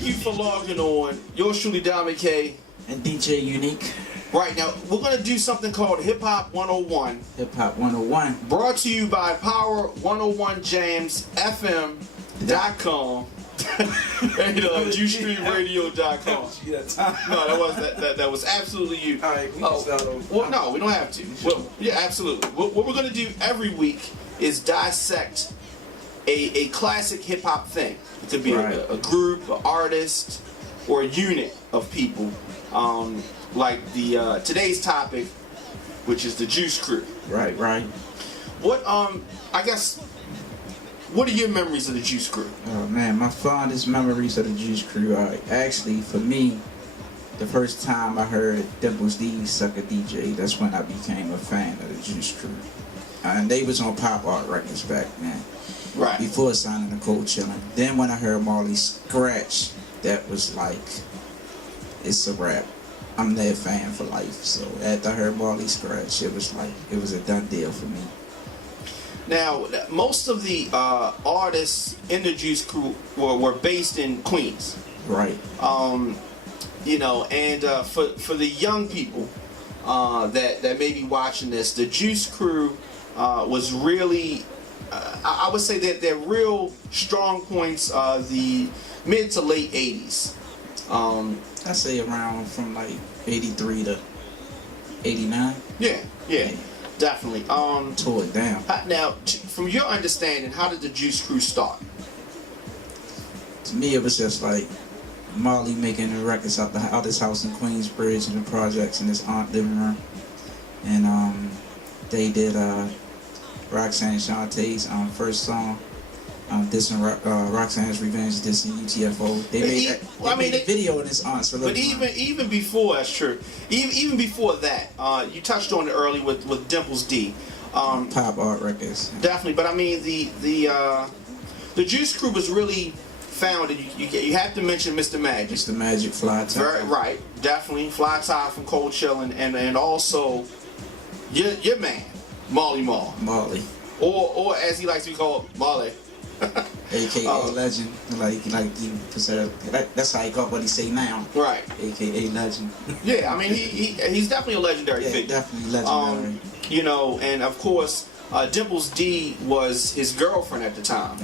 thank you for logging on. Yours truly, Diamond K. And DJ Unique. Right, now, we're going to do something called Hip Hop 101. Hip Hop 101. Brought to you by Power101JamsFM.com. And JuiceStreamRadio.com. No, that was absolutely you. All right, we can start over. Well, no, we don't have to. Well, yeah, absolutely. What we're going to do every week is dissect a classic hip hop thing. It could be a group, an artist, or a unit of people. Like the today's topic, which is the Juice Crew. Right. What I guess, what are your memories of the Juice Crew? Oh man, my fondest memories of the Juice Crew are actually, for me, the first time I heard Dimples D's Sucker DJ. That's when I became a fan of the Juice Crew. And they was on Pop Art Records back then. Right. Before signing to Cold Chillin'. Then when I heard Marley Scratch, that was like, it's a wrap. I'm their fan for life. So after I heard Marley Scratch, it was like, it was a done deal for me. Now, most of the artists in the Juice Crew were based in Queens. Right. You know, and for the young people that may be watching this, the Juice Crew was really, I would say that their real strong points are the mid to late 80s. I say around from like 83 to 89. Yeah, definitely. Tore it down. Now, from your understanding, how did the Juice Crew start? To me, it was just like Marley making the records out his house in Queensbridge and the projects in his aunt's living room, and they did Roxanne Shante's first song. Dissing Roxanne's Revenge, dissing UTFO. They made a video in his aunt's. But even before, that's true. Even before that, you touched on it early with Dimples D. Pop Art Records. Definitely, but I mean the Juice Crew was really founded. You have to mention Mr. Magic. Mr. Magic, Fly Tie. Very right, definitely Fly Tie from Cold Chillin', and also your man Marley Marl. Marley. Or as he likes to be called, Marley. AKA Legend, like you consider that's how he got what he say now. Right. AKA Legend. Yeah, I mean he's definitely a legendary figure. Definitely legendary. You know, and of course, Dimples D was his girlfriend at the time.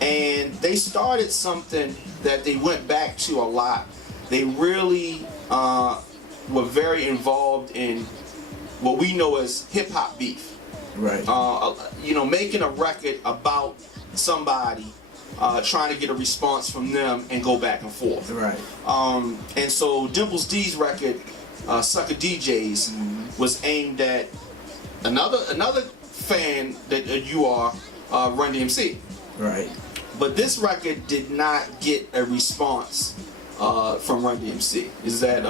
And they started something that they went back to a lot. They really were very involved in what we know as hip hop beef. Right. You know, making a record about somebody, trying to get a response from them and go back and forth. Right. And so Dimples D's record, Sucker DJs, was aimed at another fan that you are, Run DMC. Right. But this record did not get a response from Run DMC. Is that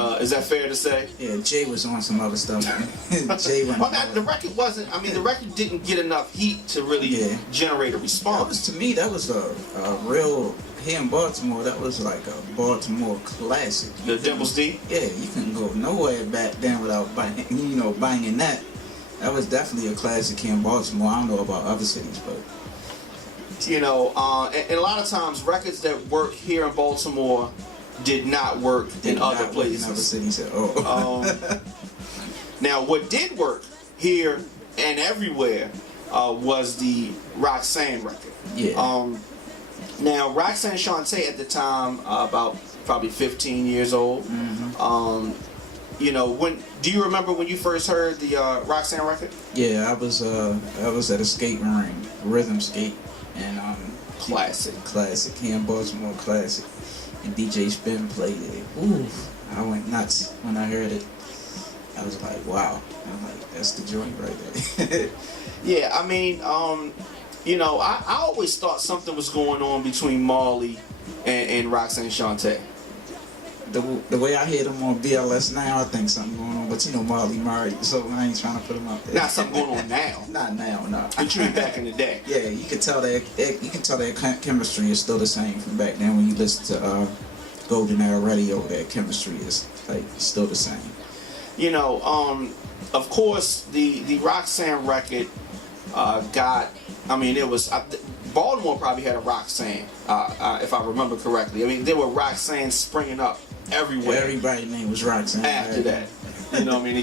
fair to say? Yeah, Jay was on some other stuff. Jay went. The record wasn't. I mean, the record didn't get enough heat to really generate a response. To me, that was a real, here in Baltimore, that was like a Baltimore classic. The Dimples D? Yeah, you couldn't go nowhere back then without banging that. That was definitely a classic here in Baltimore. I don't know about other cities, but. You know, and a lot of times records that work here in Baltimore did not work in other places. In other cities at all. Now, what did work here and everywhere was the Roxanne record. Yeah. Now, Roxanne Shante at the time, about probably 15 years old. You know, do you remember when you first heard the Roxanne record? Yeah, I was at a skating rink, rhythm skate, and classic here in Baltimore, classic. And DJ Spin played it. Ooh, I went nuts when I heard it. I was like, wow. I'm like, that's the joint right there. Yeah, I mean, you know, I always thought something was going on between Marley and Roxanne Shante. The way I hear them on BLS now, I think something going on. But you know, Marley married, so I ain't trying to put them out there. Not something going on now. Not now, no. But you mean back in the day? Yeah, you can tell their chemistry is still the same from back then. When you listen to Golden Era Radio, their chemistry is like still the same. You know, of course, the Roxanne record got. I mean, it was. Baltimore Baltimore probably had a Roxanne, if I remember correctly. I mean, there were Roxanne springing up everywhere. Everybody's name was Roxanne. After that, you know what I mean?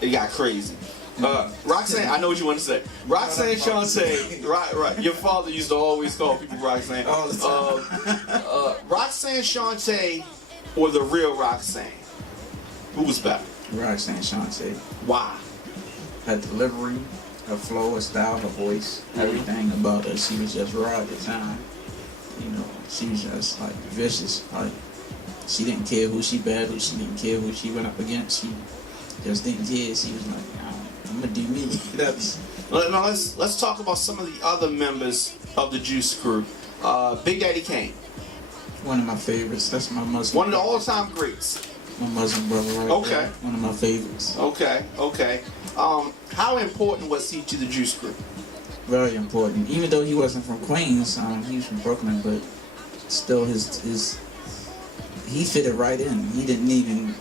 It got crazy. Roxanne, I know what you want to say. Roxanne Shante, right. Your father used to always call people Roxanne. All the time. Roxanne Shante or the real Roxanne? Who was better? Roxanne Shante. Why? Her delivery, her flow, her style, her voice, everything about her. She was just raw at the time. You know, she was just like vicious. Like, she didn't care who she battled. She didn't care who she went up against. She just didn't care. She was like, I'm gonna do me. Now let's talk about some of the other members of the Juice Crew. Big Daddy Kane. One of my favorites. That's my Muslim. One of the all-time greats. My Muslim brother, right? Okay. There. One of my favorites. Okay. How important was he to the Juice Crew? Very important. Even though he wasn't from Queens, he was from Brooklyn, but still, he fitted right in. He didn't even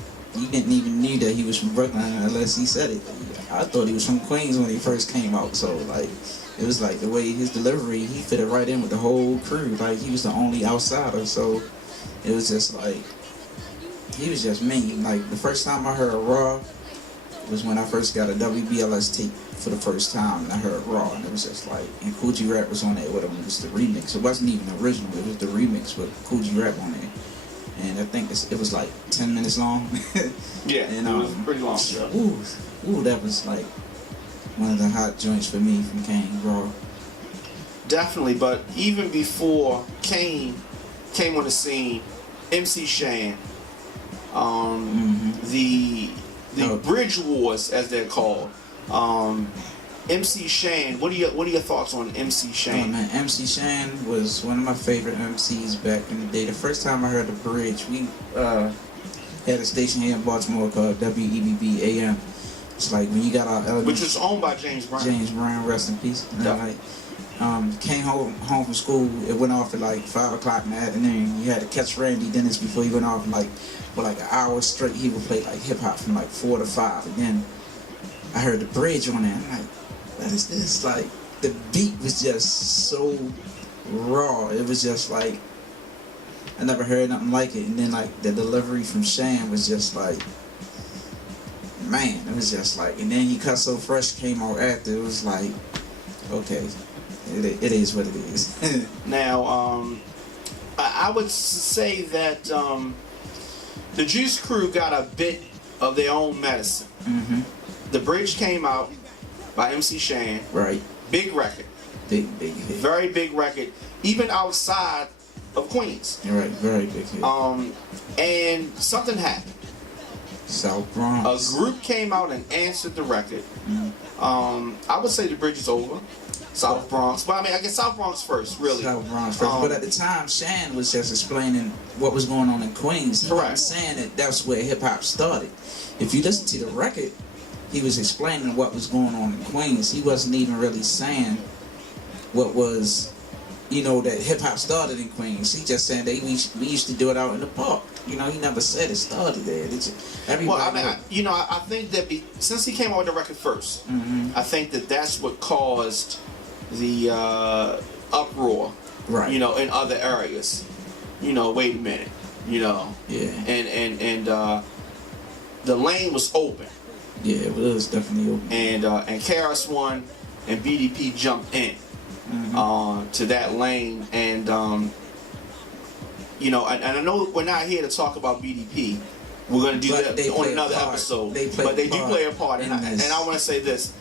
need that he was from Brooklyn unless he said it. I thought he was from Queens when he first came out, so like it was like the way his delivery, he fitted right in with the whole crew. Like he was the only outsider, so it was just like he was just mean. Like the first time I heard Raw was when I first got a WBLS tape for the first time, and I heard Raw, and it was just like, and Kool G Rap was on there with him. It was the remix. It wasn't even the original. It was the remix with Kool G Rap on there. And I think it was like 10 minutes long. Yeah, and, it was a pretty long show. Ooh, that was like one of the hot joints for me from Kane, Raw. Definitely, but even before Kane came on the scene, MC Shan, the Bridge Wars, as they're called. MC Shan, what are your thoughts on MC Shan? Oh man, MC Shan was one of my favorite MCs back in the day. The first time I heard the Bridge, we had a station here in Baltimore called WEBB AM. It's like when you got our elements, which was owned by James Brown. James Brown, rest in peace. And like, came home from school. It went off at like 5 o'clock in the afternoon. You had to catch Randy Dennis before he went off. For like an hour straight, he would play like hip hop from like 4 to 5. And then I heard the Bridge on there. I'm like, what is this? Like, the beat was just so raw. It was just like, I never heard nothing like it. And then like the delivery from Shan was just like, man, it was just like, and then he Cut So Fresh came out after. It was like, okay, it is what it is. Now, I would say that the Juice Crew got a bit of their own medicine. Mm-hmm. The Bridge came out by MC Shan. Right. Big record. Big hit. Very big record, even outside of Queens. Right, very big hit. And something happened. South Bronx. A group came out and answered the record. I would say the Bridge is over. South Bronx. But I mean, I guess South Bronx first, really. South Bronx first. But at the time, Shan was just explaining what was going on in Queens. He wasn't saying that that's where hip-hop started. If you listen to the record, he was explaining what was going on in Queens. He wasn't even really saying what was, that hip-hop started in Queens. He just saying that we used to do it out in the park. He never said it started there. Well, I mean, I think that since he came out with the record first, I think that's what caused the uproar, right? In other areas. Wait a minute, Yeah. And the lane was open. Yeah, it was definitely open. And KRS-One and BDP jumped in to that lane, and and I know we're not here to talk about BDP. We're going to do that on another episode. But they do play a part. And I want to say this: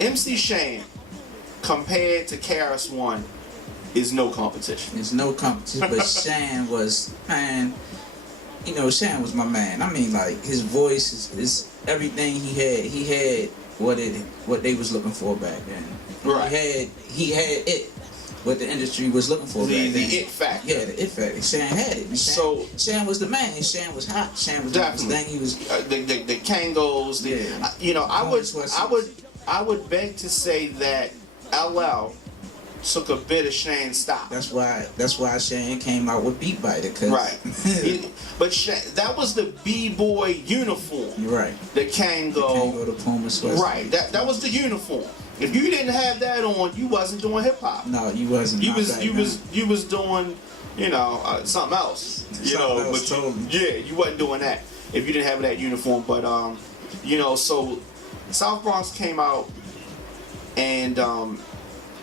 MC Shan, compared to KRS-One, is no competition. There's no competition. But Shan was, man. Shan was my man. I mean, like, his voice is everything he had. He had what they was looking for back then. Right. He had it. What the industry was looking for back then. The it factor. Yeah, the it factor. Shan had it. Shan was the man. And Shan was hot. Shan was definitely. The thing. He was the Kangos. I would beg to say that LL took a bit of Shan's style. That's why Shan came out with Beat Biter. Right. But that was the B-boy uniform. You're right. The Kango. The Puma sweater. Right. That was the uniform. If you didn't have that on, you wasn't doing hip hop. No, you wasn't. You was doing, something else. Yeah, you wasn't doing that if you didn't have that uniform. But so South Bronx came out, and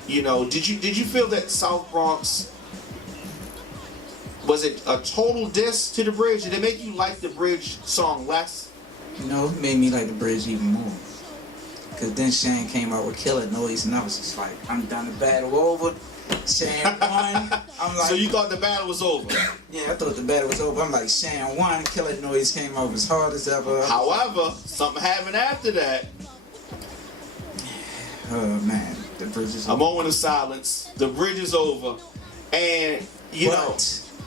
did you feel that South Bronx, was it a total diss to the Bridge? Did it make you like the Bridge song less? It made me like the Bridge even more. Cause then Shane came out with Killer Noise, and I was just like, I'm done, the battle over. Shane won. I'm like, so you thought the battle was over? Yeah, I thought the battle was over. I'm like, Shane won. Killer Noise came out as hard as ever. However, something happened after that. Oh man, the Bridge is over. A moment of silence. The Bridge is over, and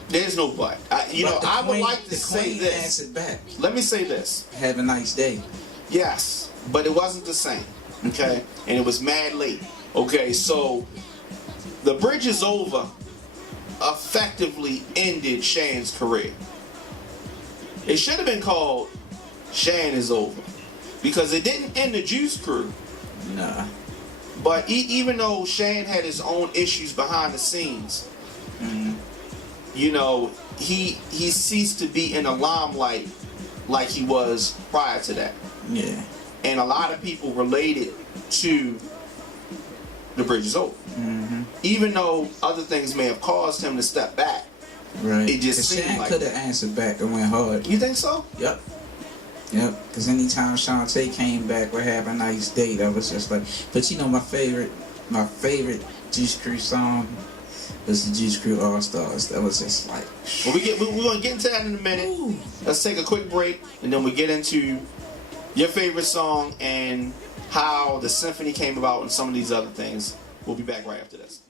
there's no but. I would like to say this. Back. Let me say this. Have a nice day. Yes, but it wasn't the same. Okay, and it was mad late. Okay, so the Bridge is over effectively ended Shane's career. It should have been called Shane is Over, because it didn't end the Juice Crew. Nah. But even though Shane had his own issues behind the scenes, he ceased to be in the limelight like he was prior to that. Yeah. And a lot of people related to the Bridge is Over. Even though other things may have caused him to step back. Right. It just seemed Shane like could have answered back and went hard. You think so? Yep. Because anytime Shante came back with Have a Nice Day, that was just like. But my favorite Juice Crew song was the Juice Crew All Stars. That was just like. Well, we're gonna get into that in a minute. Ooh. Let's take a quick break, and then we get into your favorite song and how the symphony came about and some of these other things. We'll be back right after this.